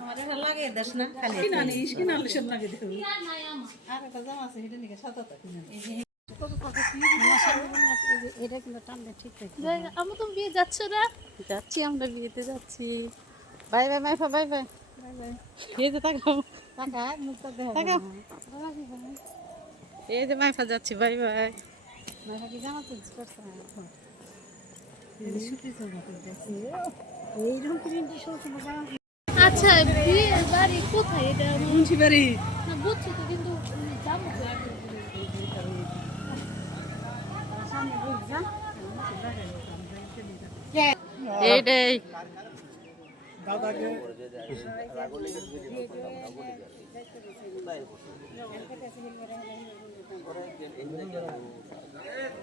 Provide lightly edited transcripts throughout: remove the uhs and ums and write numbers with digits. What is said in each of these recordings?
আমারে ভালো লাগে দেশ না খালি কিনা নিস কিনা আনলে সব লাগে দেখো আর একটা জামা আছে সেটা নিকে সাদাটা কিনে এই যে এটা কিন্তু টানলে ঠিক থাকে আমরা তো বিয়ে যাচ্ছ না যাচ্ছি আমরা বিয়েতে যাচ্ছি বাই বাই মাইফা বাই বাই বাই বাই এই যে তাকাও টাকা মুখটা দেখা তাকাও এই যে মাইফা যাচ্ছি বাই বাই মাইফা কি জামা চেঞ্জ করছে এখন এই সুতি জামা করতেছে এইরকম প্রিন্টি সব জামা আচ্ছা বিয়ের বাড়ি কোথায় এটা মুন্সি বাড়ি না বুঝছি তো কিন্তু যাবো তো আগে সামনে বুঝ যা এইটাই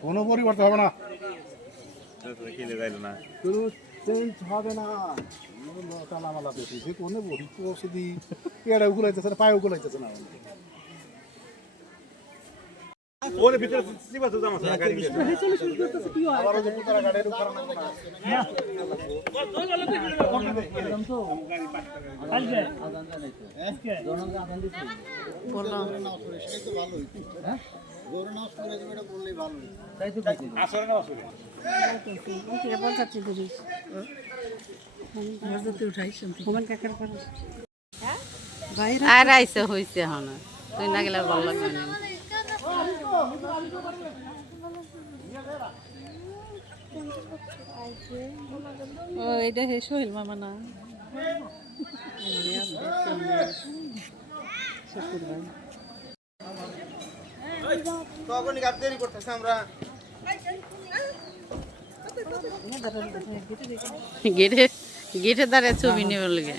কোনো পরিবর্তন হবে না, কোনো চেঞ্জ হবে না। তালামালা বেশি সে কোনো পরিস্থিতি পেয়ারা উগুলাইতেছে না, পায়ে উগুলাইতেছে না। ওর ভিতরে সিবা তো জামা আছে গাড়ি আবার ওই যে পুতারা গাড়ির উপর না আসরে না আসরে আর আইসে হইছে হন তুই না গেলে ভালো লাগবে না ও এটা হে সোহেল মামা না তখন গাড়ি দেরি করতেছে আমরা গেটে গেটে দাঁড়িয়ে ছবি নেবে লাগে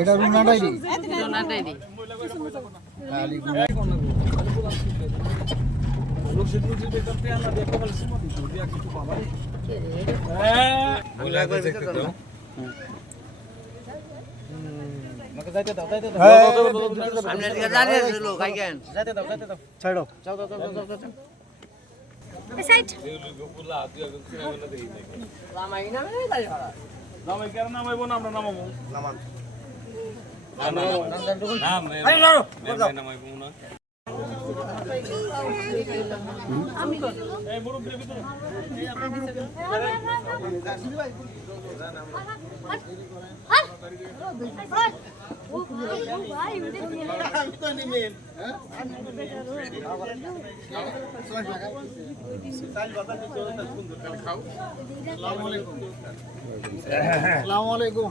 এটা রুনা ডাইরি রোনা ডায়েরি আসসালামু আলাইকুম।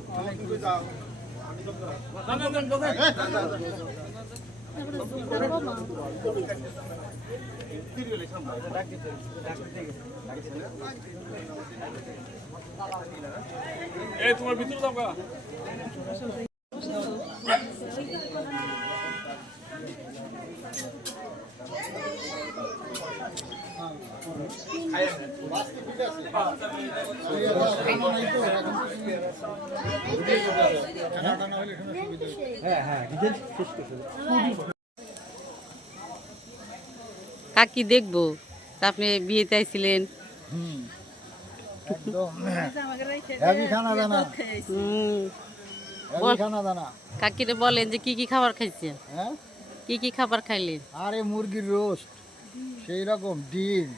এই তোমার ভিতরে দাও কা কাকি দেখবো তা আপনি বিয়েতে আইছিলেন একদম হেভি খানা দানা, হেভি খানা দানা। কাকিরে বলেন যে কি কি খাবার খাইছেন হ্যাঁ, কি কি খাবার খাইলেন আরে মুরগির রোস্ট সেই রকম, ডিম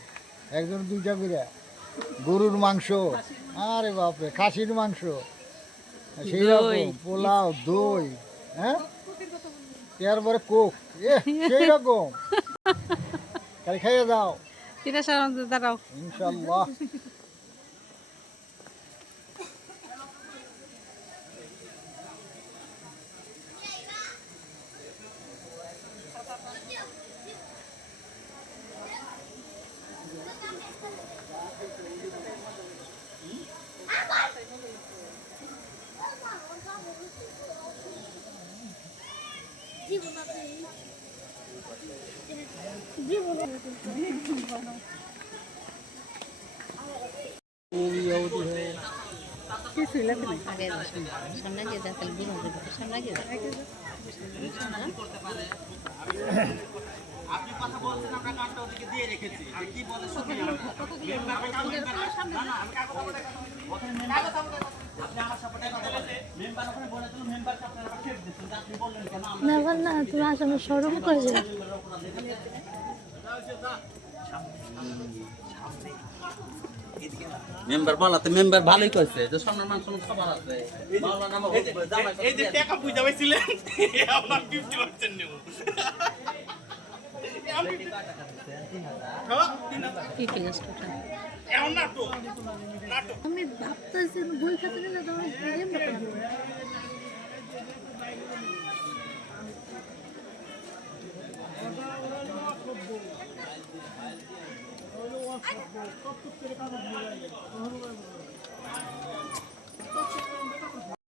একজন দুইটা করে, গরুর মাংস, আরে বাপরে খাসির মাংস সেই রকম, পোলাও, দই, হ্যাঁ তারপরে কোক, সেই রকম। খালি খাইয়ে দাও কিনা সারান দাঁড়াও ইনশাল্লাহ। আগে সামনে গিয়ে যা তাহলে বুঝা যাবে সামনে গিয়ে যা আপনি কথা বলছেন আমরা কার্ডটা ওদিকে দিয়ে রেখেছি যে কি বলে শুনি আপনি আমার সাপোর্টে কথা বলেন মেম্বার ওখানে বলে দিল মেম্বার আপনারা চেক দিচ্ছেন আপনি বললেন কেন না বল না তুমি আসলে শরম করে যাও মেম্বার বলাতে মেম্বার ভালোই কইছে যে সম্মান সম্মান সবার আছে মাওলানা এই যে টাকা পয়সা পাইছিলেন আপনার 50% নেব কি ক্লাস কথা এমন না তো আমি ভাবতেছি বই খাতে নিলে তোমার প্রেম করবো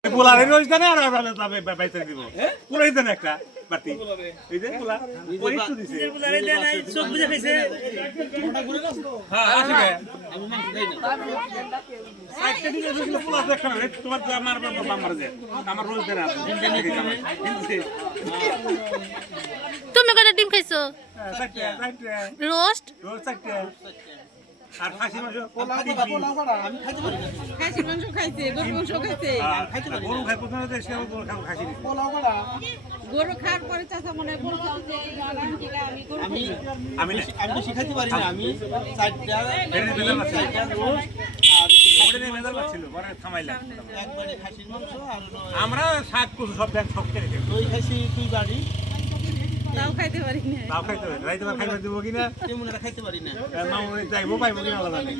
পোলারে রোজ দেন আর আমরা বাইতে দিব পোলাই দেন একটা বাটি এই যে পোলা ওই তো দিছে পোলারে দেন এই সব বুঝে খাইছে হ্যাঁ আসবে আমি মাংস খাই না একটা দিকে যদি পোলা দেখছ না তোমার তো আমার বাম্বার দে আমার রোজ দেন আপনি তুমি কয়টা ডিম খাইছো রোস্ট রোজ চারটে আর খাসি মাংস আমি খাইতে পারি না খাসির মাংস খাইছে গরু মাংস খাইছে গরু খাই প্রথমে তো এসে গরু খাসি গরু খাওয়ার পরে চাচা মনে হয় গরু খাওয়া আমি গরু আমি আমি না আমি বেশি খাইতে পারি না আমি চারটা চারটা রোস্ট আর ওটা নিয়ে মেজাল ছিল পরে থামাইলাম একবারে খাসির মাংস আর আমরা শাক কচু সব ব্যাগ সব খেয়ে রেখেছি দই খাইছি 2 বাড়ি তাও খাইতে পারি না তাও খাইতে হবে রাইতে খাইবার দিব কিনা তেমন খাইতে পারি না মামু যাইবো পাইবো কিনা আলাদা নেই